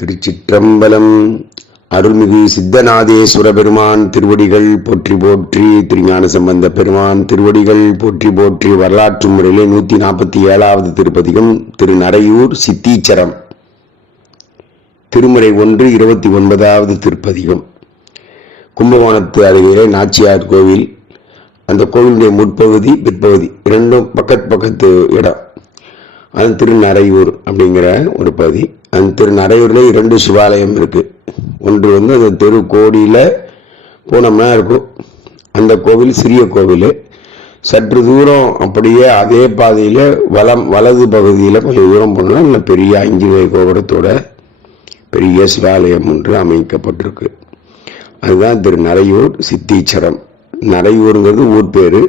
திருச்சிற்றம்பலம். அருள்மிகு சித்தநாதேஸ்வர பெருமான் திருவடிகள் போற்றி போற்றி திருஞான சம்பந்த பெருமான் திருவடிகள் போற்றி போற்றி வரலாற்று முறையிலே நூற்றி நாற்பத்தி ஏழாவது திருப்பதிகம் திரு நரையூர் சித்தீச்சரம். திருமுறை ஒன்று இருபத்தி ஒன்பதாவது திருப்பதிகம். கும்பகோணத்து அருகிலே நாச்சியார் கோவில். அந்த கோவிலுடைய முற்பகுதி பிற்பகுதி இரண்டும் பக்கத்து பக்கத்து இடம். அது திருநரையூர் அப்படிங்கிற ஒரு பகுதி. அந்த திருநறையூரில் இரண்டு சிவாலயம் இருக்குது ஒன்று வந்து அந்த தெரு கோடியில் போனோம்னா இருக்கும். அந்த கோவில் சிறிய கோவில். சற்று தூரம் அப்படியே அதே பாதையில் வலம் வலது பகுதியில் கொஞ்சம் தூரம் போனோம்னா நல்ல பெரிய அஞ்சு கோபுரத்தோட பெரிய சிவாலயம் ஒன்று அமைக்கப்பட்டிருக்கு. அதுதான் திரு நரையூர் சித்தீச்சரம். நரையூருங்கிறது ஊர் பேர்.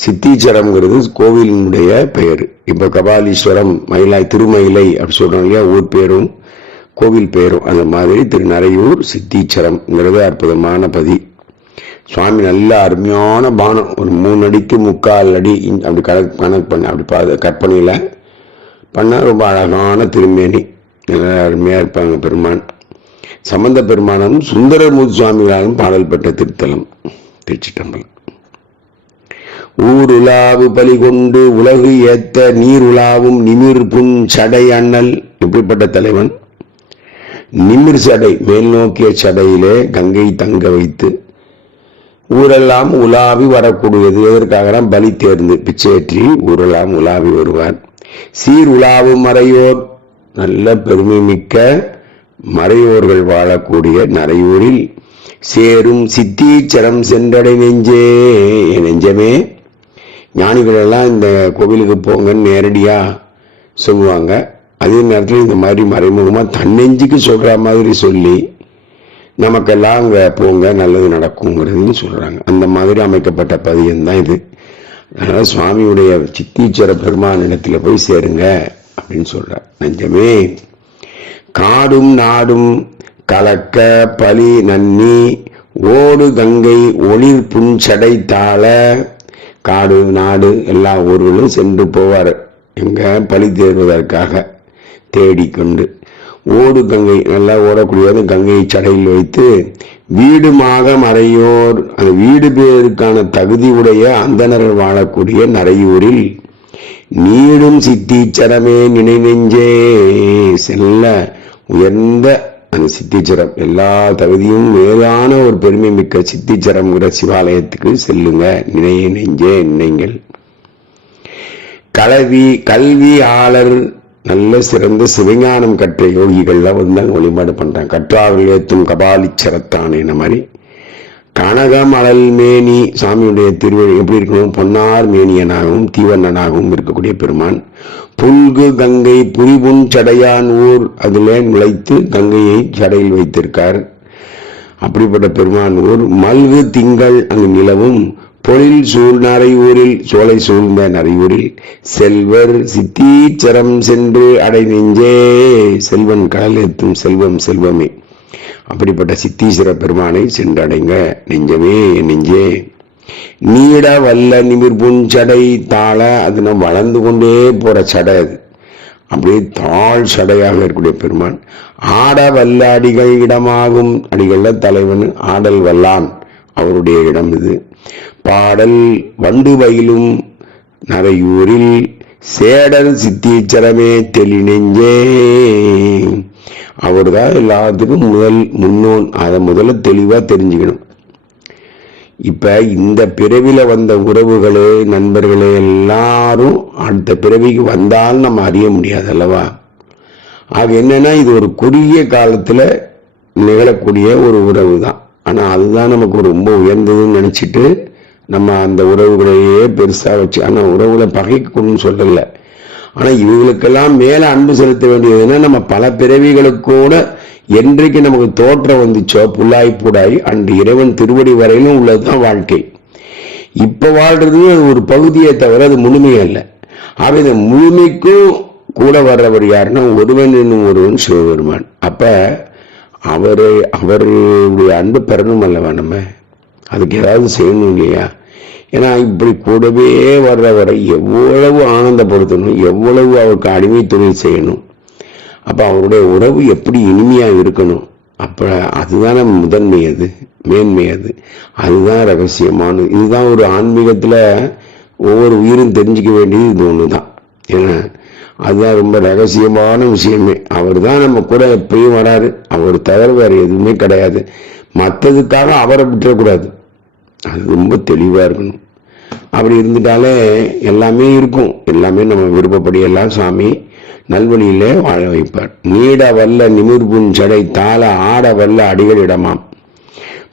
சித்தீச்சரம்ங்கிறது கோவிலினுடைய பெயர். இப்போ கபாலீஸ்வரம் மயிலாய் திருமயிலை அப்படி சொல்கிறாங்க இல்லையா? ஊர் பேரும் கோவில் பேரும் அந்த மாதிரி திரு நரையூர் சித்தீச்சரம்ங்கிறது அற்புதமான பதி. சுவாமி நல்ல அருமையான பானம். ஒரு மூணு அடிக்கு முக்கால் அடி அப்படி கணக்கு கணக்கு பண்ண அப்படி பாத கற்பனையில் பண்ணால் ரொம்ப அழகான திருமேனி. நல்லா அருமையாக இருப்பாங்க பெருமான். சம்பந்த பெருமானும் சுந்தரமூர்த்தி சுவாமிகளாலும் பாடல் பெற்ற திருத்தலம் திருச்சிட்டம்பலம் ஊருலாவு பலி கொண்டு உலகு ஏத்த நீர் உலாவும் நிமிர் புண் சடை அண்ணல். இப்படிப்பட்ட தலைவன்? நிமிர் சடை மேல் நோக்கிய சடையிலே கங்கை தங்க வைத்து ஊரெல்லாம் உலாவி வரக்கூடியது. எதற்காக பலி தேர்ந்து பிச்சையற்றி ஊரெல்லாம் உலாவி வருவார். சீர் உலாவும் மறையோர் நல்ல பெருமை மிக்க மறையோர்கள் வாழக்கூடிய நரையூரில் சேரும் சித்தீச்சரம் சென்றடை நெஞ்சே நெஞ்சமே. ஞானிகளெல்லாம் இந்த கோவிலுக்கு போங்கன்னு நேரடியாக சொல்லுவாங்க. அதே நேரத்தில் இந்த மாதிரி மறைமுகமாக தன்னெஞ்சுக்கு சொல்கிற மாதிரி சொல்லி நமக்கெல்லாம் அங்கே போங்க நல்லது நடக்குங்கிறதுன்னு சொல்கிறாங்க அந்த மாதிரி அமைக்கப்பட்ட பதியம் தான் இது. அதனால் சுவாமியுடைய சித்தீச்சர பெருமானிடத்தில் போய் சேருங்க அப்படின்னு சொல்கிறார் நஞ்சமே காடும் நாடும் கலக்க பலி நன்னி ஓடு கங்கை ஒளிர் புன்சடை தாழ காடு நாடு எல்லா ஊர்களும் சென்று போவார். எங்கே பழி தேர்வதற்காக தேடிக்கொண்டு ஓடு கங்கை நல்லா ஓடக்கூடியது கங்கையை சடையில் வைத்து வீடுமாக மறையோர் அந்த வீடு பேருக்கான தகுதி உடைய அந்தணர்கள் வாழக்கூடிய நரையூரில் நீடும் சித்தீச்சரமே நினைவெஞ்சே செல்ல உயர்ந்த அந்த சித்திச்சரம் எல்லா தகுதியும் மேலான ஒரு பெருமை மிக்க சித்தீச்சரம்ங்கிற சிவாலயத்துக்கு செல்லுங்க. நினைய நெஞ்சே நினைங்கள். கல்வி கல்வியாளர் நல்ல சிறந்த சிவஞானம் கற்ற யோகிகள்லாம் வந்து வழிபாடு பண்றாங்க. கற்றார்கள் ஏற்றும் கபாலிச்சரத்தான் என்ன மாதிரி. கனகமலல் மேனி சாமியுடைய திருவழி எப்படி இருக்கணும்? பொன்னார் மேனியனாகவும் தீவண்ணனாகவும் இருக்கக்கூடிய பெருமான். புல்கு கங்கை புரிபுன் சடையான் ஊர் அதிலே முளைத்து கங்கையை சடையில் வைத்திருக்கார். அப்படிப்பட்ட பெருமான் ஊர். மல்கு திங்கள் அங்கு நிலவும். பொழில் சூழ் ஊரில் சோலை சூழ்ந்த நரையூரில் செல்வர் சித்தீச்சரம் சென்று அடை நெஞ்சே செல்வன் கடல் எத்தும் செல்வம் செல்வமே. அப்படிப்பட்ட சித்தீஸ்வர பெருமானை சென்றடைங்க. நெஞ்சமே நெஞ்சே. நீட வல்ல நிமிர் சடை தாழ அது நம்ம வளர்ந்து கொண்டே போற சடை அது. அப்படியே தாழ் சடையாக இருக்கக்கூடிய பெருமான். ஆட வல்ல அடிகள் இடமாகும். அடிகள்ல தலைவன் ஆடல் வல்லான் அவருடைய இடம் இது. பாடல் வண்டு வயலும் நரையூரில் சேடல் சித்தீச்சரமே தெளி நெஞ்சே அவர் தான் எல்லாத்துக்கும் முதல் முன்னோன். அதை முதல்ல தெளிவாக தெரிஞ்சுக்கணும். இப்போ இந்த பிறவியில் வந்த உறவுகளே நண்பர்களே எல்லாரும் அடுத்த பிறவிக்கு வந்தால் நம்ம அறிய முடியாது அல்லவா? ஆக என்னன்னா இது ஒரு குறுகிய காலத்தில் நிகழக்கூடிய ஒரு உறவு தான் ஆனால் அதுதான் நமக்கு ரொம்ப உயர்ந்ததுன்னு நினச்சிட்டு நம்ம அந்த உறவுகளையே பெருசாக வச்சு ஆனால் உறவுகளை பகைக்கணும்னு சொல்லலை. ஆனால் இவங்களுக்கெல்லாம் மேலே அன்பு செலுத்த வேண்டியதுன்னா நம்ம பல பிறவிகளுக்கூட என்றைக்கு நமக்கு தோற்றம் வந்துச்சோ புல்லாய் புடாய் அன்று இறைவன் திருவடி வரையிலும் உள்ளதுதான் வாழ்க்கை. இப்போ வாழ்றது அது ஒரு பகுதியை தவிர அது முழுமை அல்ல. ஆக இந்த முழுமைக்கும் கூட வர்றவர் யாருன்னா ஒருவன் என்னும் ஒருவன் சிவபெருமான். அப்போ அவரு அவருடைய அன்பு பெறணும் அல்லவா நம்ம? அதுக்கு ஏதாவது செய்யணும் இல்லையா? ஏன்னா இப்படி கூடவே வர்றவரை எவ்வளவு ஆனந்தப்படுத்தணும் எவ்வளவு அவருக்கு அடிமை தொழில் செய்யணும். அப்போ அவருடைய உறவு எப்படி இனிமையாக இருக்கணும்? அப்போ அதுதானே முதன்மை அது மேன்மை அது. அதுதான் ரகசியமானது இதுதான் ஒரு ஆன்மீகத்தில் ஒவ்வொரு உயிரும் தெரிஞ்சுக்க வேண்டியது இது ஒன்று தான் ஏன்னா அதுதான் ரொம்ப ரகசியமான விஷயமே. அவர் தான் நம்ம கூட எப்பயும் வராரு. அவர் தவிர வேறு எதுவுமே கிடையாது. மற்றதுக்காக அவரை விட்டுறக்கூடாது. அது ரொம்ப தெளிவாக இருக்கணும். அப்படி இருந்துட்டாலே எல்லாமே இருக்கும். எல்லாமே நம்ம விருப்பப்படி எல்லாம் சாமி நல்வழியிலே வாழ வைப்பார். நீட வல்ல நிமிர்புன் சடை தாள ஆட வல்ல அடிகளிடமாம்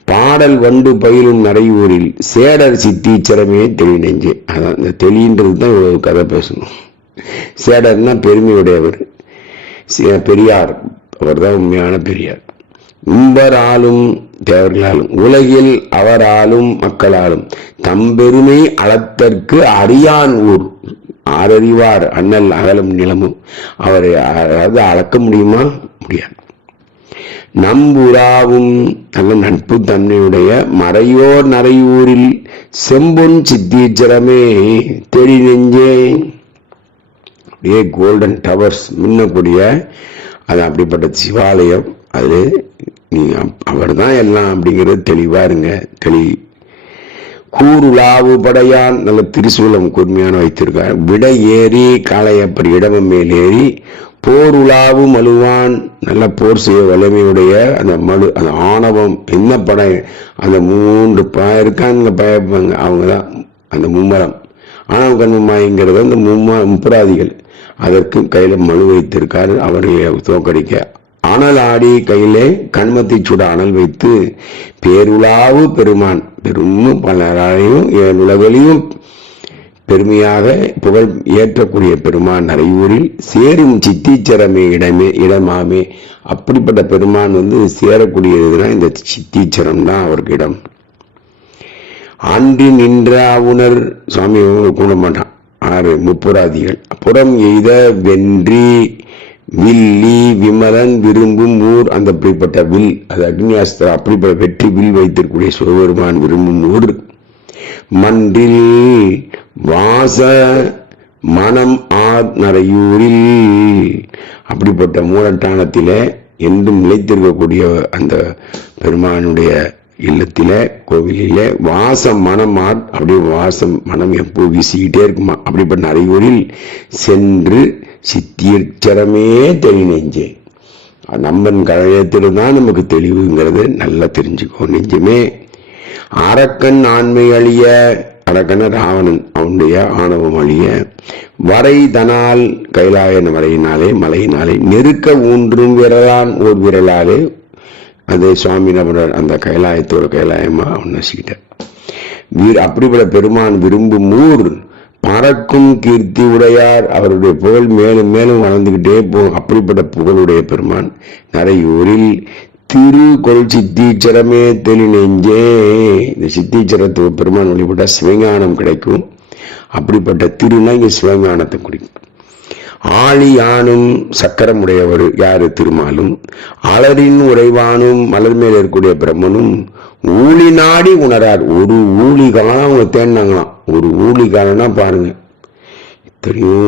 பாடல் வண்டு பயிலும் நரையூரில் சேடர் சித்தீச்சரமே தெளி நெஞ்சு. அதான் இந்த தெளின்றது தான் இவ்வளவு கதை பேசணும். சேடர்னா பெருமையுடையவர். சே- பெரியார். அவர் தான் உண்மையான பெரியார். உம்பராலும் தேவர்களாலும் உலகில் அவராலும் மக்களாலும். தம்பெருமை அளத்தற்கு அறியான் ஊர். ஆரறிவார் அண்ணல் அகலும் நிலமும். அவரை அதாவது அளக்க முடியுமா? முடியாது. நம்புராவும் நல்ல நட்பு தன்மையுடைய மறையோர் நரையூரில் செம்பொன் சித்தீச்சரமே தெளி நெஞ்சே. அப்படியே கோல்டன் டவர்ஸ் மின்னக்கூடிய அது அப்படிப்பட்ட சிவாலயம். அது நீ அவர் தான் எல்லாம் அப்படிங்கிறது தெளிவா இருங்க. தெளி கூருலாவு படையான் நல்ல திரிசூலம் கூர்மையான வைத்திருக்கார். விட ஏறி காளையப்பர் இடமம் மேல் ஏறி போர் உலாவு மலுவான் நல்ல போர் செய்ய வலிமையுடைய அந்த மலு அந்த ஆணவம் என்ன படை அந்த மூன்று ப இருக்காங்க பயப்பாங்க அவங்க தான் அந்த மும்மரம். ஆணவ கண்மமாய்ங்கிறது அந்த மும்ம முப்பராதிகள். அதற்கு கையில மனு வைத்திருக்காரு. அவர்களை தோக்கடிக்க அனல் ஆடி கையிலே கண்மத்தி சுட அனல் வைத்து பேருலாவு பெருமான் பெரும் பலராலையும் ஏழுலகிலையும் பெருமையாக புகழ் ஏற்றக்கூடிய பெருமான் நரையூரில் சேரும் சித்திச்சரமே இடமே இடமாமே. அப்படிப்பட்ட பெருமான் வந்து சேரக்கூடியதுன்னா இந்த சித்திச்சரம் தான் அவருக்கு இடம். ஆண்டி நின்ற சுவாமி கூட மாட்டான் ஆறு முப்புராதிகள். புறம் எய்த வென்றி வில்லி விமலன் விரும்பும் ஊர். அந்த அப்படிப்பட்ட வில் அது அக்னியாஸ்திரம் அப்படிப்பட்ட வெற்றி வில் வைத்திருக்கூடிய சிவபெருமான் விரும்பும் ஊர். மன்றில் வாச மனம் ஆர் நரையூரில் அப்படிப்பட்ட மூலட்டானத்திலே என்றும் நிலைத்திருக்கக்கூடிய அந்த பெருமானுடைய இல்லத்தில கோவிலில் வாசம் மனம் ஆட் அப்படியே வாசம் மனம் எப்போ வீசிக்கிட்டே இருக்குமா? அப்படிப்பட்ட நரையூரில் சென்று சித்தியச்சரமே தெளி நெஞ்சே. நம்பன் கழகத்தில்தான் நமக்கு தெளிவுங்கிறது நல்லா தெரிஞ்சுக்கோ நெஞ்சமே. அரக்கன் ஆண்மை அழிய அரக்கன ராவணன் அவனுடைய ஆணவம் அழிய வரை தனால் கைலாயன வரையினாலே மலையினாலே நெருக்க ஊன்றும் விரலான் ஓர் விரலாலே அது சுவாமி நபர் அந்த கைலாயத்தோட கைலாயமா அவன் நசிக்கிட்டார். வீர் அப்படிப்பட்ட பெருமான் விரும்பும் ஊர் மறக்கும் கீர்த்தி உடையார் அவருடைய புகழ் மேலும் மேலும் வளர்ந்துகிட்டே போகும். அப்படிப்பட்ட புகழுடைய பெருமான் நிறையூரில் திரு கொள் சித்தீச்சரமே தெளி நெஞ்சே. இந்த சித்தீச்சரத்து பெருமான் வழிபட்ட சிவஞானம் கிடைக்கும். அப்படிப்பட்ட திருனா இங்க சிவஞானத்தை குடிக்கும். ஆழி யானும் சக்கரமுடையவர் யாரு திருமாலும்? அலரின் உறைவானும் மலர் மேல் இருக்கக்கூடிய பிரம்மனும் ஊழி நாடி உணரார். ஒரு ஊழி காலம் அவங்க தேடினாங்களாம். ஒரு ஊழி காலம்னா பாருங்க. எத்தனையோ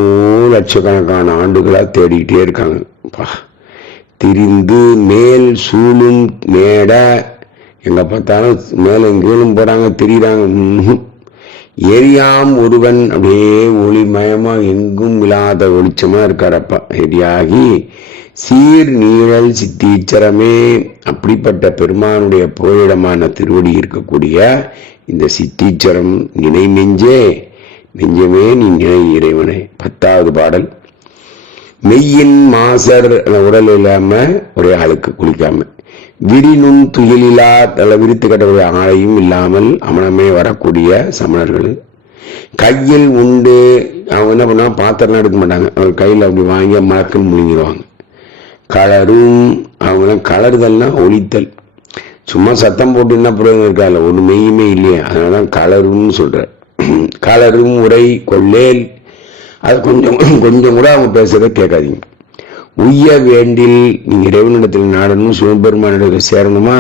லட்சக்கணக்கான ஆண்டுகளா தேடிக்கிட்டே இருக்காங்க. பா திரிந்து மேல் சூழும் மேட எங்க பார்த்தாலும் மேலே கீழும் போறாங்க திரிகிறாங்க எரியாம் ஒருவன் அப்படியே ஒளிமயமாக எங்கும் இல்லாத வெளிச்சமாக இருக்காரப்பா எரியாகி சீர் நீழல் சித்தீச்சரமே அப்படிப்பட்ட பெருமானுடைய புகழிடமான திருவடி இருக்கக்கூடிய இந்த சித்தீச்சரம் நினை நெஞ்சே நெஞ்சமே நீ நினை இறைவனே. பத்தாவது பாடல். மெய்யின் மாசர் உடல் இல்லாம ஒரே ஆளுக்கு குளிக்காம விரிநுண் துயிலிலா தலை விரித்து கட்டக்கூடிய ஆளையும் இல்லாமல் அமனமே வரக்கூடிய சமணர்கள். கையில் உண்டு அவங்க என்ன பண்ணுவாங்க? பாத்திரம்லாம் எடுக்க மாட்டாங்க. அவங்க கையில் அப்படி வாங்கி மறக்கன்னு முழுங்கிடுவாங்க கலரும் அவங்களாம் கலருதல்னா ஒழித்தல் சும்மா சத்தம் போட்டு என்ன புரோகம் இருக்காதுல்ல ஒரு மெய்யுமே இல்லையா. அதனால தான் கலரும்னு சொல்கிறார் கலரும் உரை கொள்ளேல் அது கொஞ்சம் கொஞ்சம் கூட அவங்க பேசுறத கேட்காதீங்க. உய்ய வேண்டில் நீங்கள் இறைவனிடத்தில் நாடணும் சிவபெருமானிடத்தில் சேரணுமா?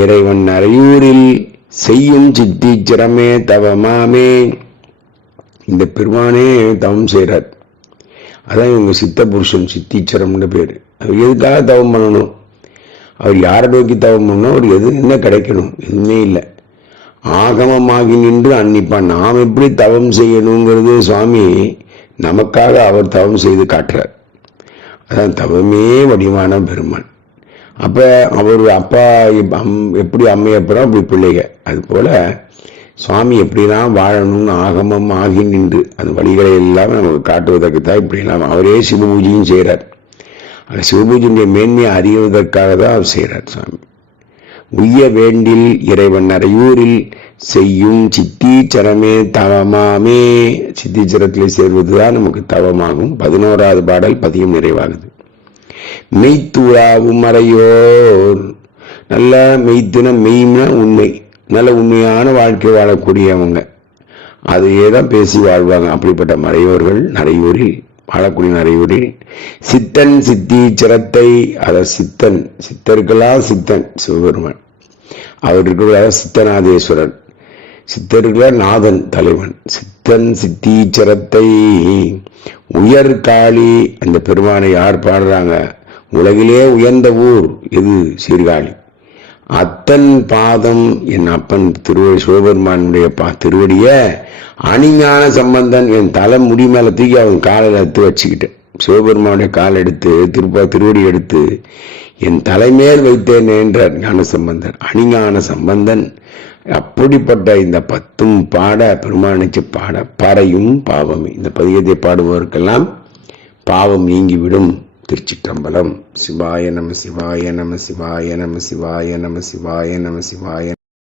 இறைவன் அறையூரில் செய்யும் சித்தீச்சரமே தவமாமே. இந்த பெருமானே தவம் செய்கிறார் அதான் இவங்க சித்த புருஷன் சித்தீச்சரம்னு பேர். அவர் எதுக்காக தவம் பண்ணணும்? அவர் யாரை நோக்கி தவம் பண்ணணும்? அவர் எது என்ன கிடைக்கணும்? எதுவுமே இல்லை. ஆகமமாகி நின்று அன்னிப்பான் நாம் எப்படி தவம் செய்யணுங்கிறது சுவாமி நமக்காக அவர் தவம் செய்து காட்டுறார். அதான் தவமே வடிவான பெருமான். அப்போ அவர் அப்பா எப்- அம்- எப்படி அம்மையப்புறம் அப்படி பிள்ளைங்க அது போல் சுவாமி எப்படிலாம் வாழணும்னு ஆகமம் ஆகி நின்று அந்த வழிகளை எல்லாம் நமக்கு காட்டுவதற்கு தான் இப்படிலாம் அவரே சிவபூஜையும் செய்கிறார் அந்த சிவபூஜையுடைய மேன்மையை அறிவதற்காக தான் அவர் செய்கிறார் சுவாமி. உய்ய வேண்டில் இறைவன் அறையூரில் செய்யும் சித்தீச்சரமே தவமாமே. சித்தீச்சரத்தில் சேர்வதுதான் நமக்கு தவமாகும். பதினோராவது பாடல் பதியம் நிறைவாகுது. மெய்த்தூராவும் அறையோர். நல்ல மெய்த்துன மெய்னா உண்மை. நல்ல உண்மையான வாழ்க்கை வாழக்கூடியவங்க. அதையே தான் பேசி வாழ்வாங்க. அப்படிப்பட்ட மறையோர்கள் நரையூரில் வாழக்கூடிய நரையூரில் சித்தன் சித்தி சிரத்தை அத சித்தன் சித்தருக்கெல்லாம் சித்தன் சிவபெருமன். அவர் சித்தநாதேஸ்வரன் சித்தர்களா நாதன் தலைவன். சித்தன் சித்தி சிரத்தை உயர் காளி அந்த பெருமானை யார் பாடுறாங்க? உலகிலே உயர்ந்த ஊர் எது? சீர்காழி. அத்தன் பாதம் என் அப்பன் திருவடி சிவபெருமானுடைய பா திருவடிய அணிஞான சம்பந்தன் என் தலை முடி மேல தூக்கி அவன் காலில் எடுத்து வச்சுக்கிட்டேன். சிவபெருமானுடைய கால் எடுத்து திருப்பா திருவடி எடுத்து என் தலைமேல் வைத்தேன் என்றார் ஞான சம்பந்தன் அணிஞான சம்பந்தன். அப்படிப்பட்ட இந்த பத்தும் பாட பெருமானிச்சு பாட பறையும் பாவமே. இந்த பதிகத்தை பாடுபவருக்கெல்லாம் பாவம் நீங்கிவிடும். திருச்சிற்றம்பலம். சிவாய நம சிவாய நம சிவாய நம சிவாய நம சிவாய நம சிவாய